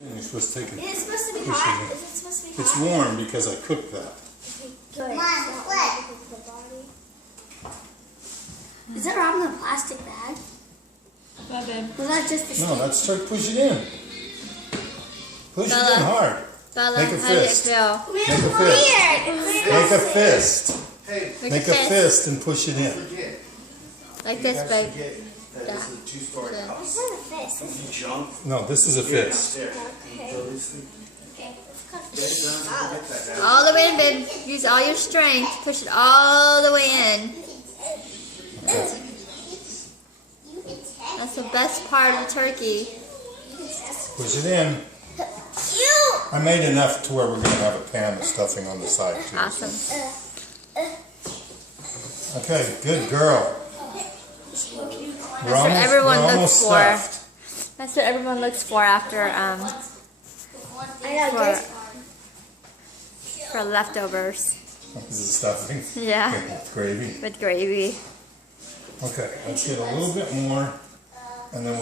You're supposed to take it. Is it supposed to be hot? Is it supposed to be hot? It's warm because I cooked that. Okay, good. Is that wrong in a plastic bag? Well, babe. Was that just the No, stick? let's start push it in. Push it Bella. in hard. Bella, Make a how did it fist. feel? Make a fist. Weird. Make a fist. Hey, Make a fist and push it in. forget. Like You this, guys babe. forget that this is a two-story Yeah. house. It's not a fist. You jump. No, this is a fist. Downstairs. Okay. So this thing- Okay, let's Get it done, forget that, guys. All the way in, babe. Use all your strength. Push it all the way in. Okay. That's the best part of the turkey. Push it in. I made enough to where we're going to have a pan of stuffing on the side too. Awesome. Okay, good girl. We're what everyone looks almost for. stuffed. That's what everyone looks for after I know for this. for leftovers. This is stuffing. Yeah, With gravy. with gravy. Okay, let's get a little bit more, and then we'll